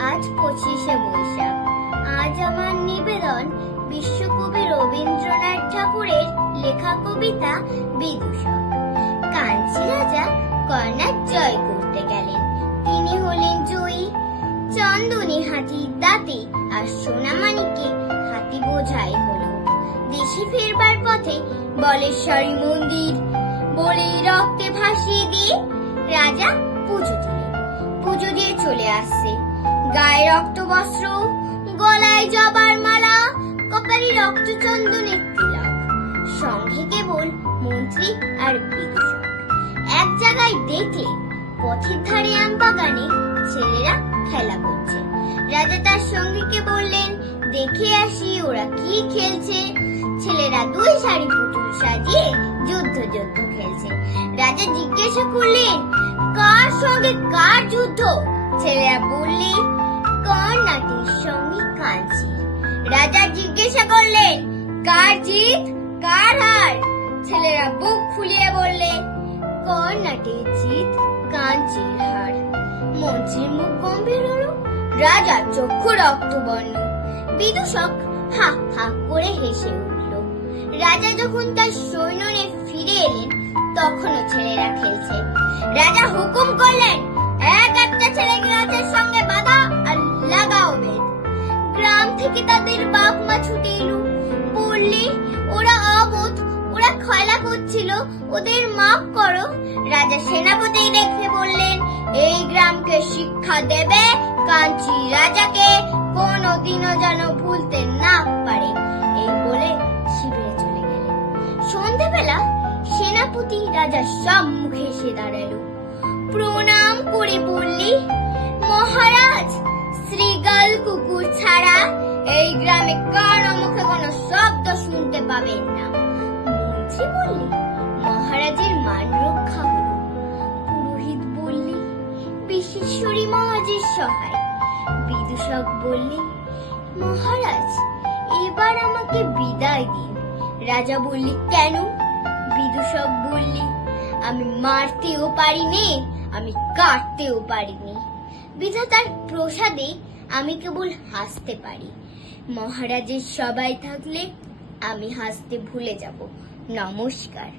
আজ পঁচিশে বৈশাখ। আজ আমার নিবেদন বিশ্বকবি রবীন্দ্রনাথ ঠাকুরের লেখা কবিতা বিদূষক। কাঞ্চি রাজা কর্ণার জয় করতে গেলেন। তিনি হলেন জয়ী। চন্দনী হাতি দাঁতে আর সোনামানিকে হাতি বোঝাই হলো। দেশে ফেরবার পথে বলেশ্বরী মন্দির বলে রক্তে ভাসিয়ে দিয়ে রাজা পুজো দিলেন। পুজো দিয়ে চলে আসছে। গায়ে রক্ত বস্ত্র, গলায় জবার মালা, কপালে রক্ত চন্দনের তিলক, সঙ্গে কেবল মন্ত্রী আর বিদূষক। এক জায়গায় দেখলে পথের ধারে আম বাগানে ছেলেরা খেলা করছে। রাজা তার সঙ্গীকে বললেন, দেখে আসি ওরা কি খেলছে। ছেলেরা দুই শাড়ি পুতুল সাজিয়ে যুদ্ধ যুদ্ধ খেলছে। রাজা জিজ্ঞাসা করলেন, কার সঙ্গে কার যুদ্ধ? ছেলেরা বললে কর্ণাটের সঙ্গে কাঞ্চি রাজা জিজ্ঞাসা করলেন, কার জিত? কার হার? ছেলেরা বুক ফুলিয়ে বললে কর্ণাটের জিত? কাঞ্চির হার? মন্ত্রীর মুখ গম্ভীর হলো, রাজার চক্ষু রক্তবর্ণ। বিদূষক হা হা করে হেসে উঠল। রাজা যখন তার সৈন্য নিয়ে ফিরে এলেন, তখনও ছেলেরা খেলছে। রাজা হুকুম করলেন থেকে তাদের বাপ মা ছুটে এলো। বললে, ওরা অবোধ, ওরা খেলা করছিল, ওদের মাফ করো। রাজা সেনাপতি দেখে বললেন, এই গ্রামকে শিক্ষা দেবে কাঞ্চি রাজাকে, কোনোদিনও যেন ভুলতে না পারে। এই বলে শিবিরে চলে গেলেন। সন্ধেবেলা সেনাপতি রাজার সম্মুখে এসে দাঁড়াল। প্রণাম করে বললি এই গ্রামে কারও মুখে কোনো শব্দ শুনতে পাবেন না? মন্ত্রী বললি, মহারাজের মান রক্ষা হলো পুরোহিত বললি বিশ্বেশ্বরী মহাজের সহায়। বিদূষক বললি, মহারাজ, এবার আমাকে বিদায় দিন। রাজা বললি, কেন? বিদূষক বললি, আমি মারতেও পারিনি, আমি কাটতেও পারিনি। বিধাতার প্রসাদে আমি কেবল হাসতে পারি। মহারাজের সবাই থাকলে আমি হাসতে ভুলে যাব। নমস্কার।